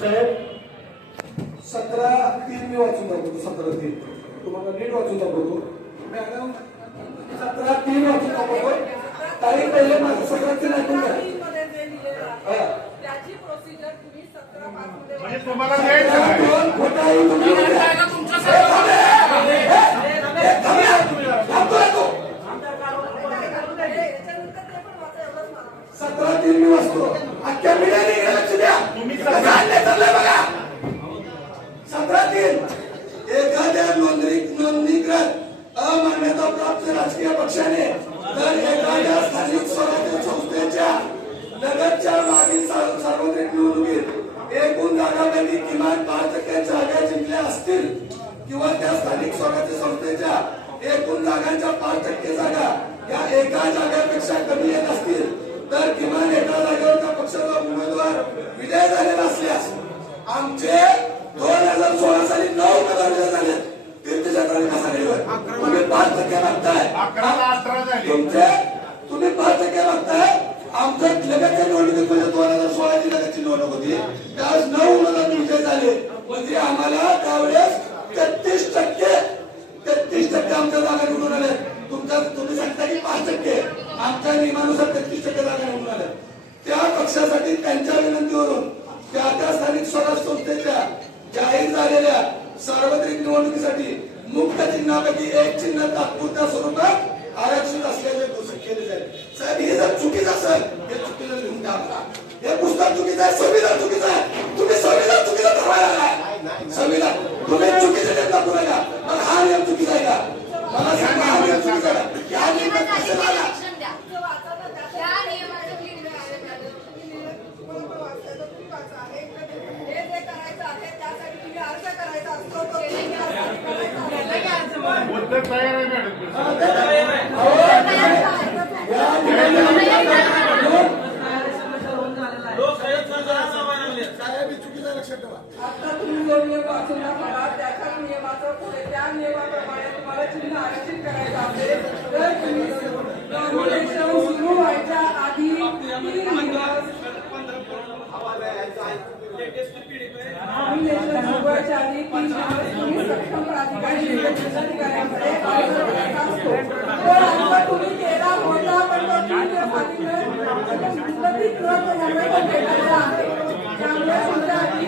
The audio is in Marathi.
साहेब 17:03 मी वाचून दाखवतो. 17:03 तुम्हाला नीट वाचून दाखवतो. मॅडम 17:03 वाचून दाखवतो. काही पहिले माझं 17:03 ऐकून घ्या. त्याची प्रोसिजर तुम्ही 17:05 मध्ये म्हणजे तुम्हाला लेट झाला. खोटा आहे तुम्ही. याच्यानंतर ते पण वाचा एवढंच मला 17:03 मी वाचतो. अख्ख्या मीडियाने हे लक्ष द्या. कसं आणलंय चाललंय बघा. 17:03 एखाद्या नोंदणीकृत अमान्यता प्राप्त राजकीय पक्षाने तर एखाद्या स्थानिक स्वराज्य संस्थेच्या लगतच्या मागील सार्वत्रिक निवडणुकीत एकूण जागांपैकी किमान 5% जागा जिंकल्या असतील किंवा त्या स्थानिक स्वराज्य संस्थेच्या एकूण जागांच्या 5% जागा या एका जागेपेक्षा कमी येत असतील तर किमान एका जागेवर त्या पक्षाचा उमेदवार विजय झालेला असल्यास आमचे 2016 साली 9 उमेदवार विजय झाले. तीर्थक्षेत्र विकासाकडे तुम्ही 5% मागताय. 11-18 झाली. तुम्ही 5% मागताय. आमच्या लगतच्या निवडणुकीत म्हणजे 2016 ची लगतची निवडणूक होती त्यावेळेस 9 उमेदवार विजय झाले. म्हणजे आम्हाला त्यावेळेस 33% आमच्या जागा निवडून आल्या. तुम्ही सांगता की 5%. आमच्या नियमानुसार 33% जागा निवडून आल्या. त्या पक्षासाठी त्यांच्या विनंतीवरून त्या स्थानिक स्वराज्य संस्थेच्या जाहीर झालेल्या सार्वत्रिक निवडणुकीसाठी मुक्त चिन्हापैकी एक चिन्ह तात्पुरत्या स्वरूपात आरक्षित असल्याचे घोषित केले जाईल. साहेब हे जर चुकीचं असेल हे चुकीचं लिहून द्या. हे पुस्तक चुकीचं आहे. संविधान चुकीचं आहे. तुम्ही संविधान चुकीचं ठरवायला आहे. संविधान तुम्ही चुकीचे नियम दाखवू नका. मग हा नियम चुकीचा आहे का? मला सांगा हा नियम चुकीचा आहे. या नियमात कसं झाला? उत्तर तयार आहे मॅडम. आता तुम्ही जो नियम वाचून दाखवला त्याच्या नियमाचं पुढे त्या नियमाप्रमाणे तुम्हाला चिन्ह आरक्षित करायचं असेल तर तुम्ही नॉमिनेशन सुरू व्हायच्या आधी 3 दिवस नॉमिनेशन सुरू व्हायच्या आधी 3 दिवस तुम्ही सक्षम प्राधिकारी जिल्हाधिकाऱ्यांकडे अर्ज करायचा असतो. तो अर्ज तुम्ही केला होता पण तो 3 दिवस आधी मुदतीत न तो मुंबईत भेटायला आहे. त्यामुळे तुमच्या आधी